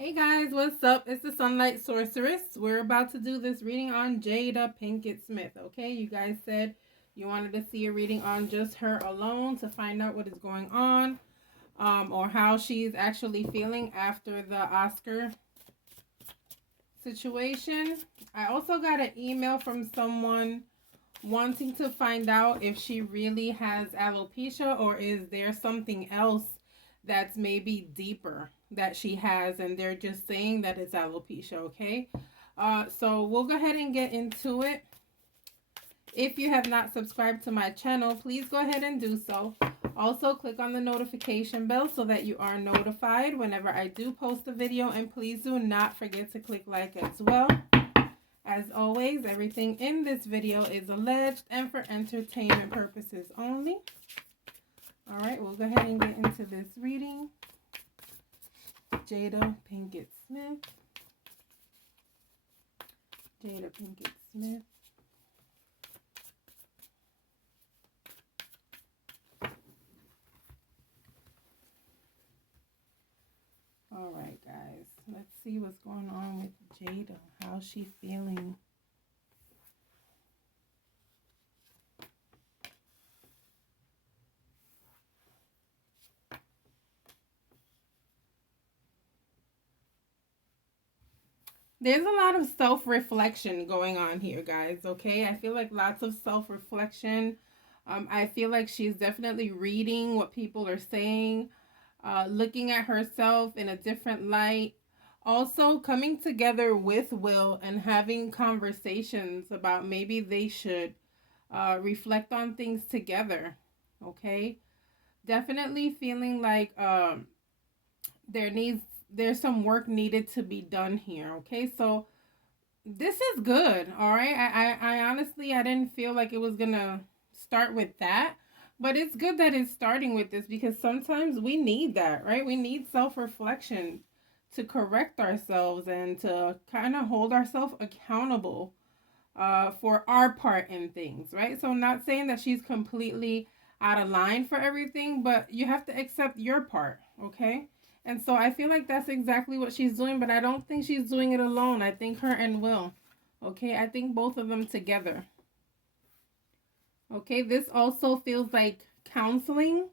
Hey guys, what's up? It's the Sunlight Sorceress. We're about to do this reading on Jada Pinkett-Smith, okay? You guys said you wanted to see a reading on just her alone to find out what is going on, or how she's actually feeling after the Oscar situation. I also got an email from someone wanting to find out if she really has alopecia or is there something else that's maybe deeper that she has and they're just saying that it's alopecia, okay? So we'll go ahead and get into it. If you have not subscribed to my channel, please go ahead and do so. Also, click on the notification bell so that you are notified whenever I do post a video, and please do not forget to click like as well. As always, everything in this video is alleged and for entertainment purposes only. Alright, we'll go ahead and get into this reading. Jada Pinkett-Smith. Jada Pinkett-Smith. Alright, guys. Let's see what's going on with Jada. How's she feeling? There's a lot of self-reflection going on here, guys, okay? I feel like lots of self-reflection. I feel like she's definitely reading what people are saying, looking at herself in a different light. Also, coming together with Will and having conversations about maybe they should reflect on things together, okay? Definitely feeling like there's some work needed to be done here, okay? So this is good, all right? I honestly, I didn't feel like it was gonna start with that, but it's good that it's starting with this because sometimes we need that, right? We need self-reflection to correct ourselves and to kind of hold ourselves accountable for our part in things, right? So I'm not saying that she's completely out of line for everything, but you have to accept your part, okay? And so I feel like that's exactly what she's doing, but I don't think she's doing it alone. I think her and Will, okay? I think both of them together. Okay, this also feels like counseling,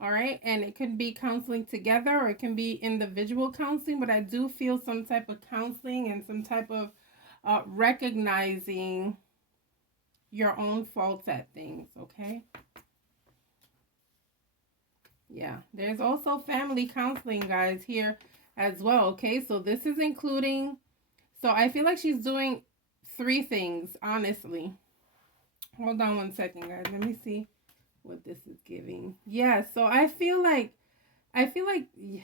all right? And it can be counseling together or it can be individual counseling, but I do feel some type of counseling and some type of recognizing your own faults at things, okay? Yeah, there's also family counseling, guys, here as well, okay? So this is including, so I feel like she's doing 3 things, honestly. Hold on one second, guys. Let me see what this is giving. Yeah, so I feel like, yeah,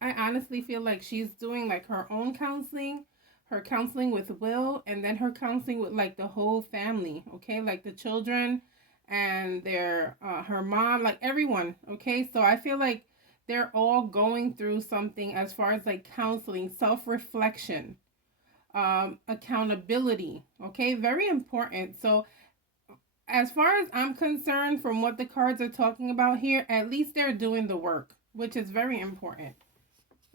I honestly feel like she's doing like her own counseling, her counseling with Will, and then her counseling with like the whole family, okay? Like the children and their her mom, like everyone, okay? So I feel like they're all going through something as far as like counseling, self-reflection, accountability, okay? Very important. So as far as I'm concerned, from what the cards are talking about here, at least they're doing the work, which is very important.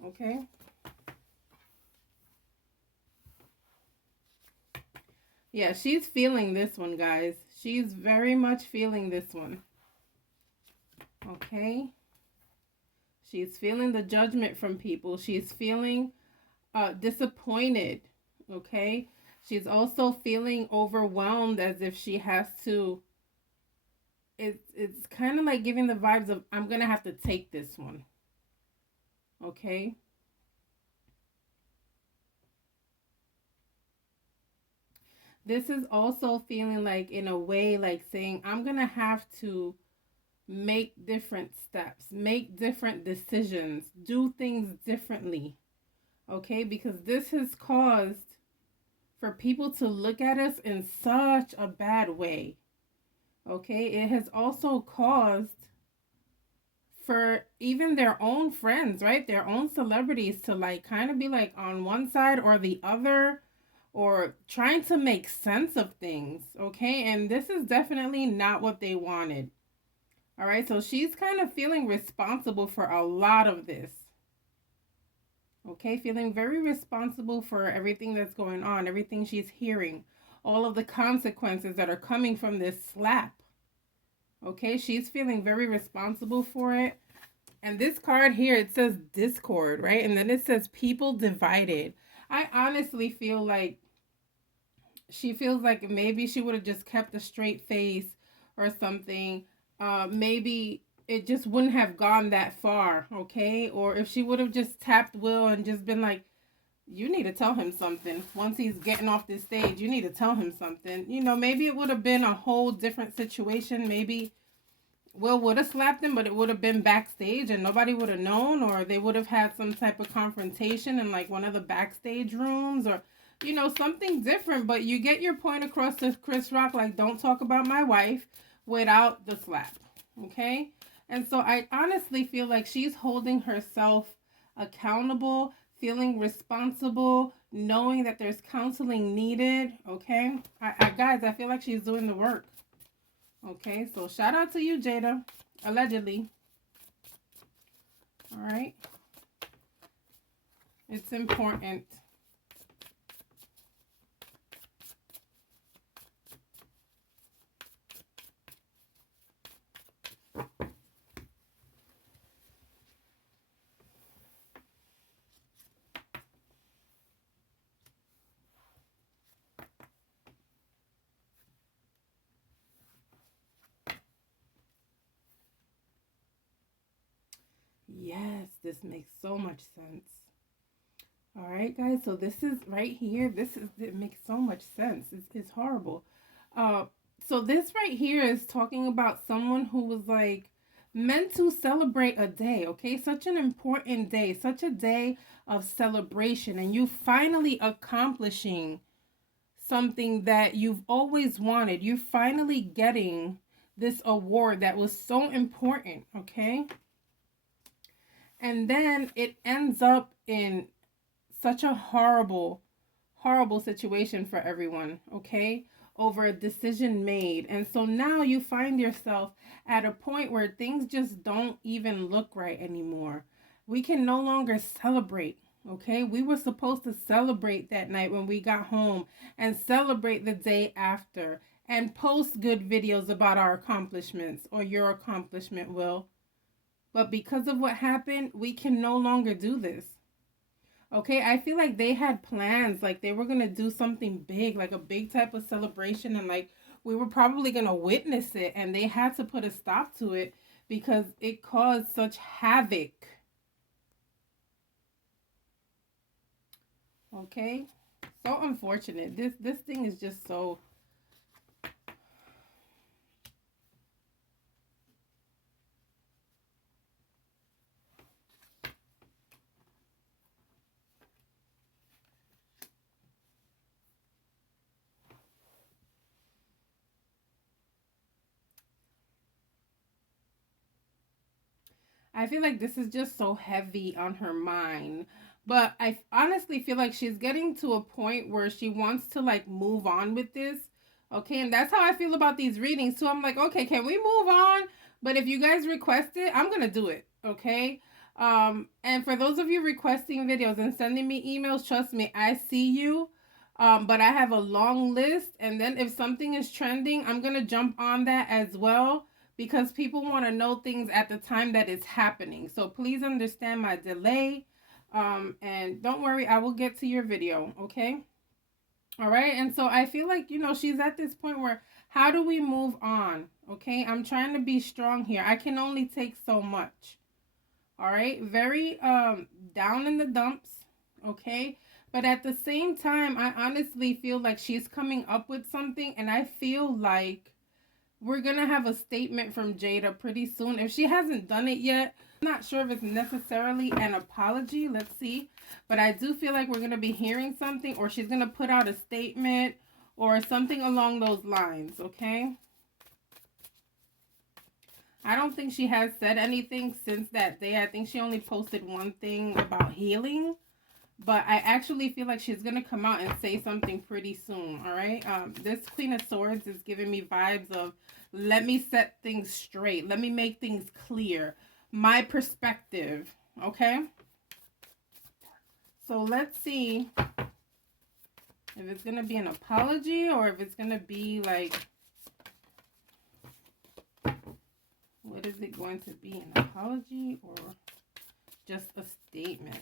Okay. Yeah, she's feeling this one, guys. She's very much feeling this one. Okay. She's feeling the judgment from people. She's feeling disappointed. Okay. She's also feeling overwhelmed as if she has to. It's kind of like giving the vibes of, I'm going to have to take this one. Okay. This is also feeling like, in a way, like saying, I'm going to have to make different steps, make different decisions, do things differently. Okay? Because this has caused for people to look at us in such a bad way. Okay? It has also caused for even their own friends, right? Their own celebrities to like kind of be like on one side or the other, or trying to make sense of things, okay? And this is definitely not what they wanted, All right, so she's kind of feeling responsible for a lot of this. Okay, feeling very responsible for everything that's going on, everything she's hearing, all of the consequences that are coming from this slap. Okay, she's feeling very responsible for it. And this card here, it says discord, right? And then it says people divided. I honestly feel like she feels like maybe she would have just kept a straight face or something. Maybe it just wouldn't have gone that far, okay? Or if she would have just tapped Will and just been like, you need to tell him something. Once he's getting off this stage, you need to tell him something. You know, maybe it would have been a whole different situation. Maybe Will would have slapped him, but it would have been backstage and nobody would have known, or they would have had some type of confrontation in like one of the backstage rooms, or you know, something different. But you get your point across to Chris Rock, like, don't talk about my wife without the slap. Okay? And so I honestly feel like she's holding herself accountable, feeling responsible, knowing that there's counseling needed. Okay? Guys, I feel like she's doing the work. Okay, so shout out to you, Jada. Allegedly. All right. It's important. Yes, this makes so much sense. All right, guys. So this is right here. It makes so much sense. It's horrible. Uh, so this right here is talking about someone who was like meant to celebrate a day. Okay, such an important day, such a day of celebration, and you finally accomplishing something that you've always wanted. You're finally getting this award that was so important. Okay. And then it ends up in such a horrible, horrible situation for everyone, okay? Over a decision made. And so now you find yourself at a point where things just don't even look right anymore. We can no longer celebrate, okay? We were supposed to celebrate that night when we got home and celebrate the day after and post good videos about our accomplishments or your accomplishment, Will. But because of what happened, we can no longer do this. Okay, I feel like they had plans, like they were going to do something big, like a big type of celebration, and like we were probably going to witness it, and they had to put a stop to it because it caused such havoc. Okay? So unfortunate. This thing is just so I feel like this is just so heavy on her mind. But I honestly feel like she's getting to a point where she wants to like move on with this. Okay, and that's how I feel about these readings too. I'm like, okay, can we move on? But if you guys request it, I'm gonna do it. Okay. And for those of you requesting videos and sending me emails, trust me, I see you. But I have a long list, and then if something is trending, I'm gonna jump on that as well because people want to know things at the time that it's happening. So please understand my delay. And don't worry, I will get to your video, okay? All right. And so I feel like, you know, she's at this point where how do we move on? Okay? I'm trying to be strong here. I can only take so much. All right? Very down in the dumps, okay? But at the same time, I honestly feel like she's coming up with something, and I feel like we're going to have a statement from Jada pretty soon. If she hasn't done it yet, I'm not sure if it's necessarily an apology. Let's see. But I do feel like we're going to be hearing something, or she's going to put out a statement or something along those lines, okay? I don't think she has said anything since that day. I think she only posted one thing about healing. but I actually feel like she's gonna come out and say something pretty soon. All right. This Queen of Swords is giving me vibes of, let me set things straight. Let me make things clear. My perspective. Okay. So let's see if it's gonna be an apology or if it's gonna be like, what is it going to be? An apology or just a statement?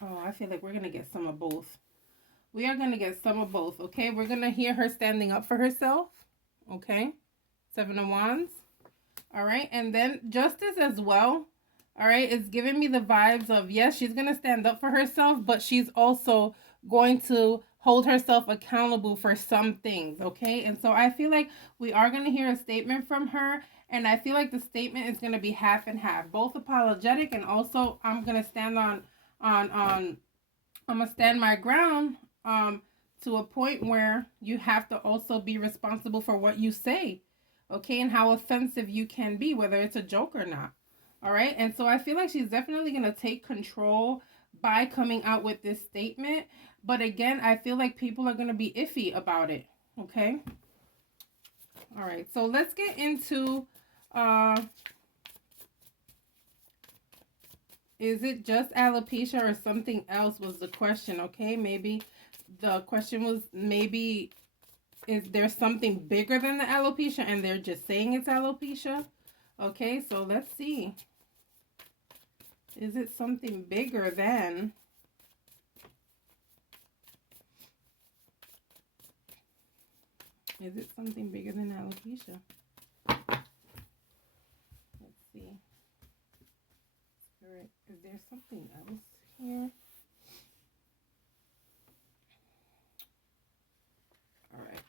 Oh, I feel like we're going to get some of both. We are going to get some of both, okay? We're going to hear her standing up for herself, okay? 7 of Wands. All right, and then Justice as well. All right, it's giving me the vibes of, yes, she's going to stand up for herself, but she's also going to hold herself accountable for some things, okay? And so I feel like we are going to hear a statement from her, and I feel like the statement is going to be half and half, both apologetic and also I'm going to stand on I'm going to stand my ground to a point where you have to also be responsible for what you say, okay, and how offensive you can be, whether it's a joke or not. All right. And so I feel like she's definitely going to take control by coming out with this statement. But again, I feel like people are going to be iffy about it. Okay. All right. So let's get into, is it just alopecia or something else was the question. Okay. Maybe the question was, maybe is there something bigger than the alopecia and they're just saying it's alopecia? Okay, so let's see. Is it something bigger than? Is it something bigger than alopecia? Let's see. Spirit, is there something else here? All right.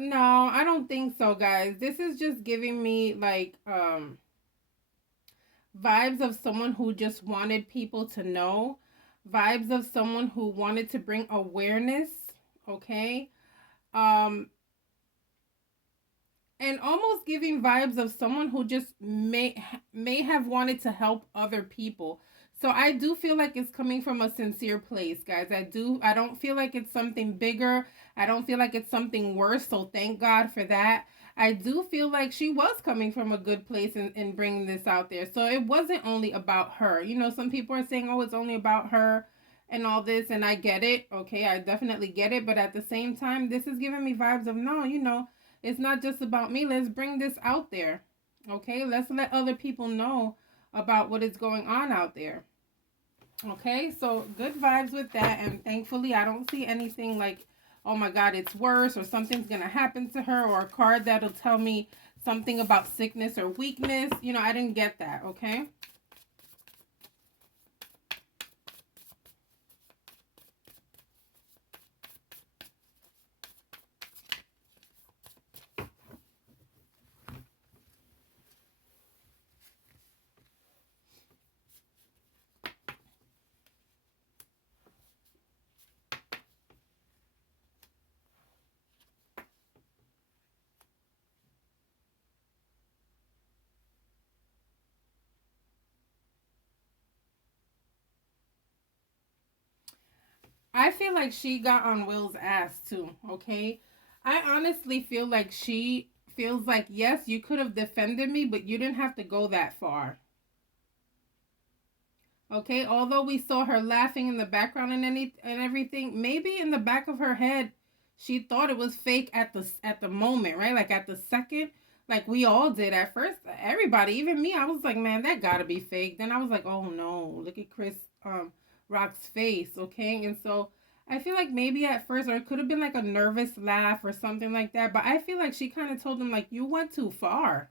No, I don't think so, guys. This is just giving me like vibes of someone who just wanted people to know, vibes of someone who wanted to bring awareness, okay? Um and almost giving vibes of someone who just may have wanted to help other people. So I do feel like it's coming from a sincere place, guys. I don't feel like it's something bigger. I don't feel like it's something worse. So thank God for that. I do feel like she was coming from a good place in bringing this out there. So it wasn't only about her. You know, some people are saying, oh, it's only about her and all this. And I get it. Okay, I definitely get it. But at the same time, this is giving me vibes of, no, you know, it's not just about me. Let's bring this out there. Okay, let's let other people know about what is going on out there. Okay, so good vibes with that. And thankfully, I don't see anything like, oh my God, it's worse or something's going to happen to her, or a card that'll tell me something about sickness or weakness. You know, I didn't get that. Okay. I feel like she got on Will's ass too, okay? I honestly feel like she feels like, yes, you could have defended me, but you didn't have to go that far. Okay, although we saw her laughing in the background and everything, maybe in the back of her head, she thought it was fake at the moment, right? Like at the second, like we all did at first. Everybody, even me, I was like, man, that gotta be fake. Then I was like, oh no, look at Chris Rock's face, okay? And so I feel like maybe at first, or it could have been like a nervous laugh or something like that. But I feel like she kind of told him like, you went too far.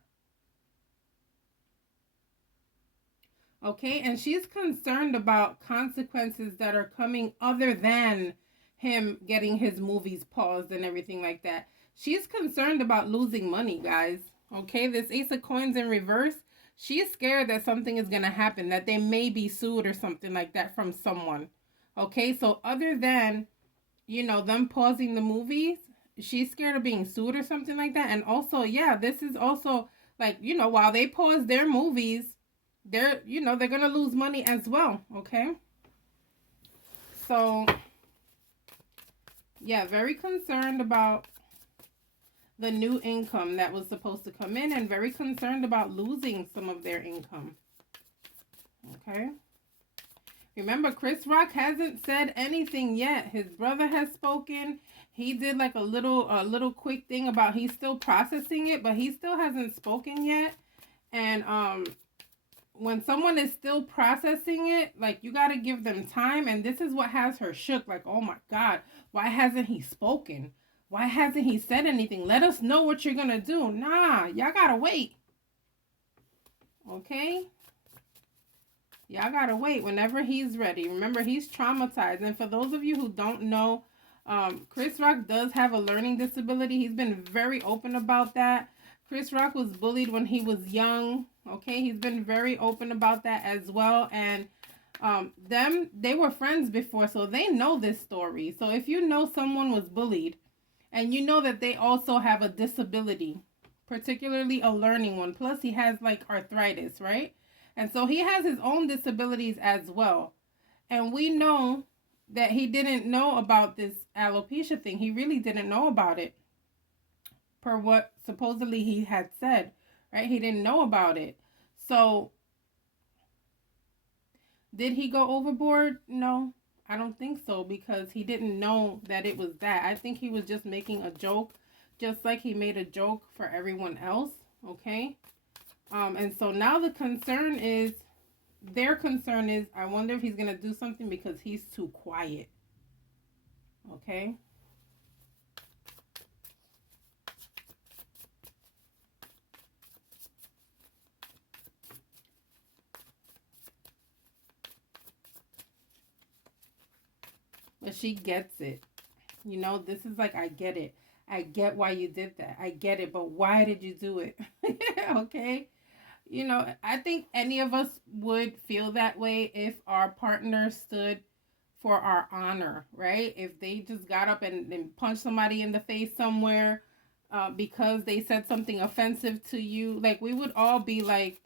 Okay, and she's concerned about consequences that are coming other than him getting his movies paused and everything like that. She's concerned about losing money, guys. Okay, this Ace of Coins in reverse. She's scared that something is going to happen, that they may be sued or something like that from someone. Okay, so other than, them pausing the movies, she's scared of being sued or something like that. And also, yeah, this is also like, while they pause their movies, they're gonna lose money as well. Okay, so yeah, very concerned about the new income that was supposed to come in, and very concerned about losing some of their income. Okay, remember, Chris Rock hasn't said anything yet. His brother has spoken. He did like a little quick thing about he's still processing it, but he still hasn't spoken yet. And when someone is still processing it, like, you got to give them time. And this is what has her shook. Like, oh my God, why hasn't he spoken? Why hasn't he said anything? Let us know what you're going to do. Nah, y'all got to wait. Okay? Y'all got to wait whenever he's ready. Remember, he's traumatized. And for those of you who don't know, Chris Rock does have a learning disability. He's been very open about that. Chris Rock was bullied when he was young. Okay, he's been very open about that as well. And they were friends before, so they know this story. So if you know someone was bullied and you know that they also have a disability, particularly a learning one, plus he has like arthritis, right? And so he has his own disabilities as well. And we know that he didn't know about this alopecia thing. He really didn't know about it, per what supposedly he had said, right? He didn't know about it. So, did he go overboard? No, I don't think so, because he didn't know that it was that. I think he was just making a joke, just like he made a joke for everyone else, okay? And so now their concern is, I wonder if he's going to do something because he's too quiet, okay? But she gets it. This is like, I get it. I get why you did that. I get it. But why did you do it? Okay? I think any of us would feel that way if our partner stood for our honor, right? If they just got up and punched somebody in the face somewhere because they said something offensive to you, like, we would all be like,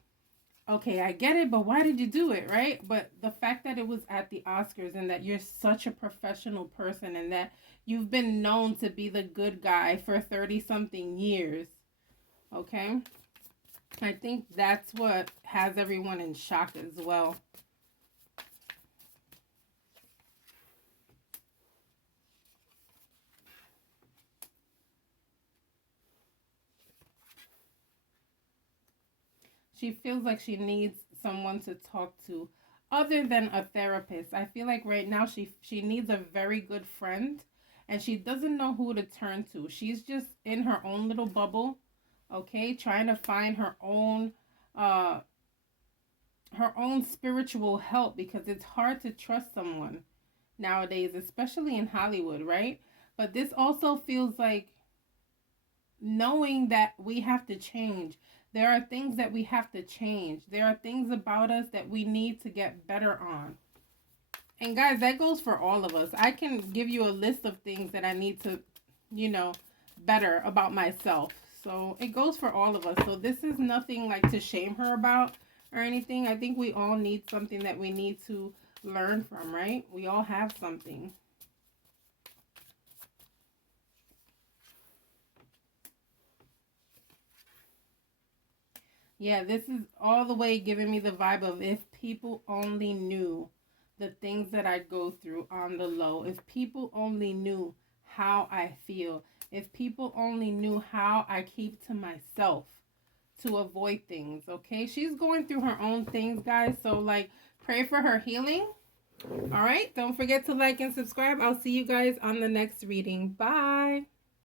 okay, I get it, but why did you do it, right? But the fact that it was at the Oscars, and that you're such a professional person, and that you've been known to be the good guy for 30-something years, okay? I think that's what has everyone in shock as well. She feels like she needs someone to talk to other than a therapist. I feel like right now she needs a very good friend, and she doesn't know who to turn to. She's just in her own little bubble, okay, trying to find uh her own spiritual help, because it's hard to trust someone nowadays, especially in Hollywood, right? But this also feels like knowing that we have to change. There are things that we have to change. There are things about us that we need to get better on. And guys, that goes for all of us. I can give you a list of things that I need to, better about myself. So it goes for all of us. So this is nothing like to shame her about or anything. I think we all need something that we need to learn from, right? We all have something. Yeah, this is all the way giving me the vibe of, if people only knew the things that I go through on the low, if people only knew how I feel, if people only knew how I keep to myself to avoid things, okay? She's going through her own things, guys, so, like, pray for her healing. All right, don't forget to like and subscribe. I'll see you guys on the next reading. Bye.